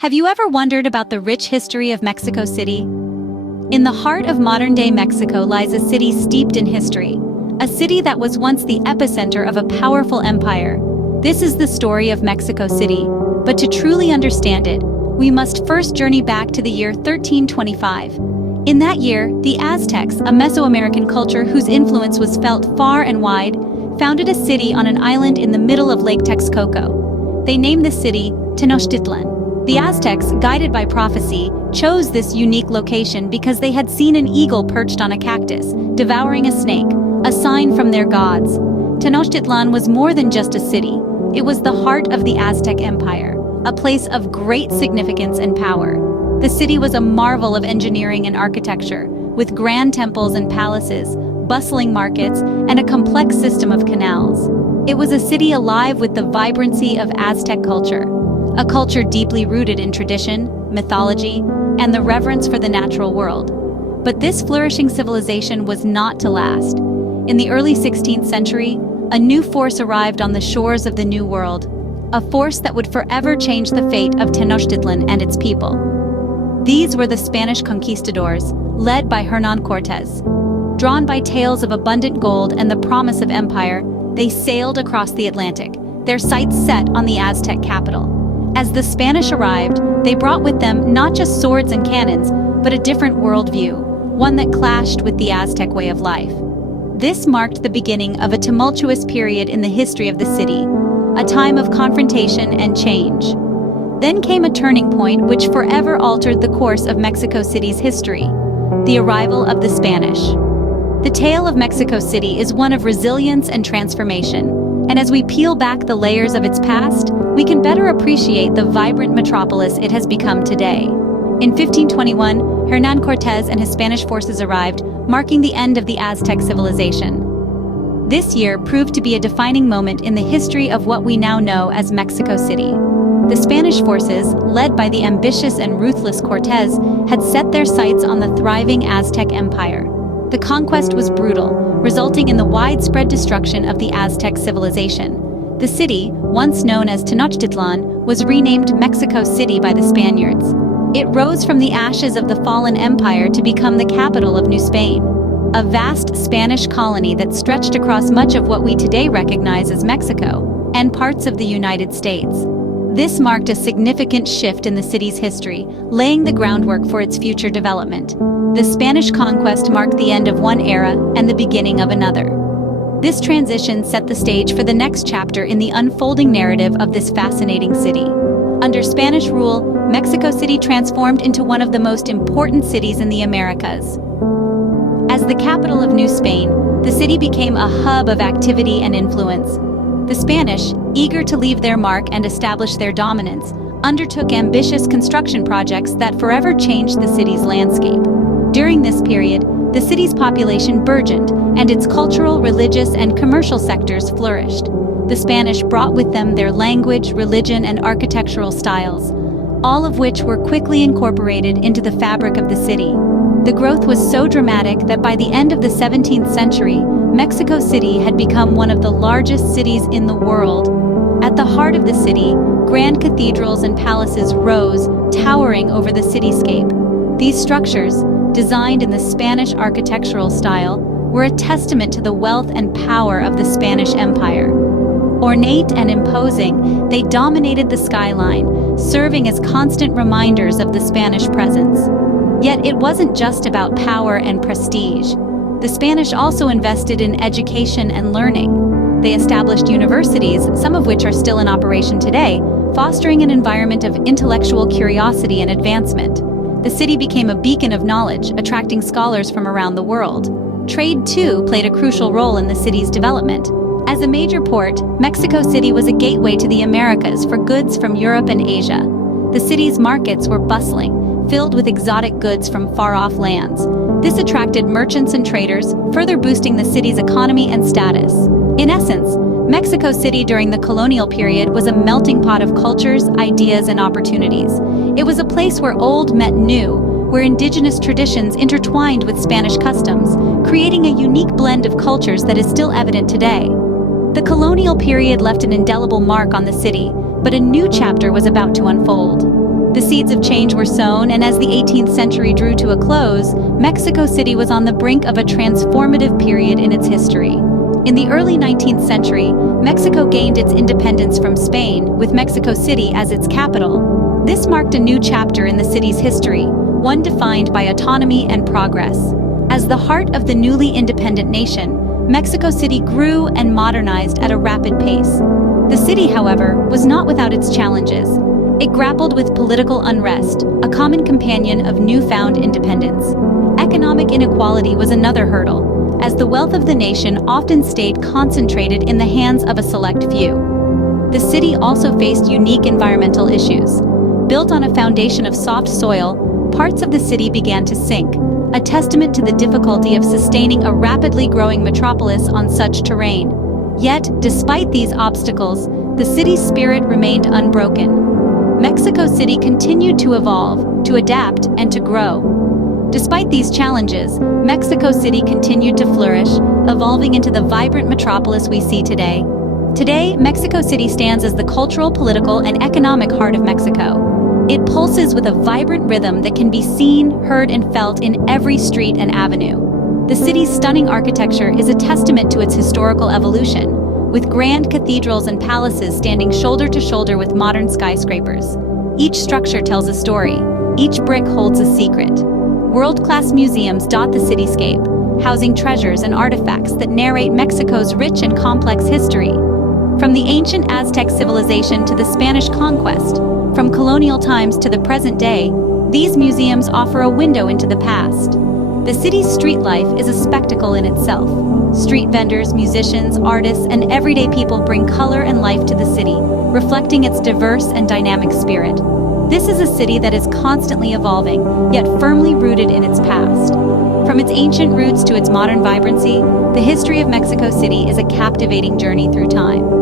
Have you ever wondered about the rich history of Mexico City? In the heart of modern-day Mexico lies a city steeped in history, a city that was once the epicenter of a powerful empire. This is the story of Mexico City, but to truly understand it, we must first journey back to the year 1325. In that year, the Aztecs, a Mesoamerican culture whose influence was felt far and wide, founded a city on an island in the middle of Lake Texcoco. They named the city Tenochtitlan. The Aztecs, guided by prophecy, chose this unique location because they had seen an eagle perched on a cactus, devouring a snake, a sign from their gods. Tenochtitlan was more than just a city. It was the heart of the Aztec Empire, a place of great significance and power. The city was a marvel of engineering and architecture, with grand temples and palaces, bustling markets, and a complex system of canals. It was a city alive with the vibrancy of Aztec culture, a culture deeply rooted in tradition, mythology, and the reverence for the natural world. But this flourishing civilization was not to last. In the early 16th century, a new force arrived on the shores of the New World, a force that would forever change the fate of Tenochtitlan and its people. These were the Spanish conquistadors, led by Hernán Cortés. Drawn by tales of abundant gold and the promise of empire, they sailed across the Atlantic, their sights set on the Aztec capital. As the Spanish arrived, they brought with them not just swords and cannons, but a different worldview, one that clashed with the Aztec way of life. This marked the beginning of a tumultuous period in the history of the city, a time of confrontation and change. Then came a turning point which forever altered the course of Mexico City's history: the arrival of the Spanish. The tale of Mexico City is one of resilience and transformation, and as we peel back the layers of its past, we can better appreciate the vibrant metropolis it has become today. In 1521, Hernán Cortés and his Spanish forces arrived, marking the end of the Aztec civilization. This year proved to be a defining moment in the history of what we now know as Mexico City. The Spanish forces, led by the ambitious and ruthless Cortés, had set their sights on the thriving Aztec Empire. The conquest was brutal, resulting in the widespread destruction of the Aztec civilization. The city, once known as Tenochtitlan, was renamed Mexico City by the Spaniards. It rose from the ashes of the fallen empire to become the capital of New Spain, a vast Spanish colony that stretched across much of what we today recognize as Mexico and parts of the United States. This marked a significant shift in the city's history, laying the groundwork for its future development. The Spanish conquest marked the end of one era and the beginning of another. This transition set the stage for the next chapter in the unfolding narrative of this fascinating city. Under Spanish rule, Mexico City transformed into one of the most important cities in the Americas. As the capital of New Spain, the city became a hub of activity and influence. The Spanish, eager to leave their mark and establish their dominance, undertook ambitious construction projects that forever changed the city's landscape. During this period, the city's population burgeoned, and its cultural, religious, and commercial sectors flourished. The Spanish brought with them their language, religion, and architectural styles, all of which were quickly incorporated into the fabric of the city. The growth was so dramatic that by the end of the 17th century, Mexico City had become one of the largest cities in the world. At the heart of the city, grand cathedrals and palaces rose, towering over the cityscape. These structures, designed in the Spanish architectural style, were a testament to the wealth and power of the Spanish Empire. Ornate and imposing, they dominated the skyline, serving as constant reminders of the Spanish presence. Yet it wasn't just about power and prestige. The Spanish also invested in education and learning. They established universities, some of which are still in operation today, fostering an environment of intellectual curiosity and advancement. The city became a beacon of knowledge, attracting scholars from around the world. Trade, too, played a crucial role in the city's development. As a major port, Mexico City was a gateway to the Americas for goods from Europe and Asia. The city's markets were bustling, filled with exotic goods from far-off lands. This attracted merchants and traders, further boosting the city's economy and status. In essence, Mexico City during the colonial period was a melting pot of cultures, ideas, and opportunities. It was a place where old met new, where indigenous traditions intertwined with Spanish customs, creating a unique blend of cultures that is still evident today. The colonial period left an indelible mark on the city, but a new chapter was about to unfold. The seeds of change were sown, and as the 18th century drew to a close, Mexico City was on the brink of a transformative period in its history. In the early 19th century, Mexico gained its independence from Spain, with Mexico City as its capital. This marked a new chapter in the city's history, one defined by autonomy and progress. As the heart of the newly independent nation, Mexico City grew and modernized at a rapid pace. The city, however, was not without its challenges. It grappled with political unrest, a common companion of newfound independence. Economic inequality was another hurdle, as the wealth of the nation often stayed concentrated in the hands of a select few. The city also faced unique environmental issues. Built on a foundation of soft soil, parts of the city began to sink, a testament to the difficulty of sustaining a rapidly growing metropolis on such terrain. Yet, despite these obstacles, the city's spirit remained unbroken. Mexico City continued to evolve, to adapt, and to grow. Despite these challenges, Mexico City continued to flourish, evolving into the vibrant metropolis we see today. Today, Mexico City stands as the cultural, political, and economic heart of Mexico. It pulses with a vibrant rhythm that can be seen, heard, and felt in every street and avenue. The city's stunning architecture is a testament to its historical evolution, with grand cathedrals and palaces standing shoulder to shoulder with modern skyscrapers. Each structure tells a story, each brick holds a secret. World-class museums dot the cityscape, housing treasures and artifacts that narrate Mexico's rich and complex history. From the ancient Aztec civilization to the Spanish conquest, from colonial times to the present day, these museums offer a window into the past. The city's street life is a spectacle in itself. Street vendors, musicians, artists, and everyday people bring color and life to the city, reflecting its diverse and dynamic spirit. This is a city that is constantly evolving, yet firmly rooted in its past. From its ancient roots to its modern vibrancy, the history of Mexico City is a captivating journey through time.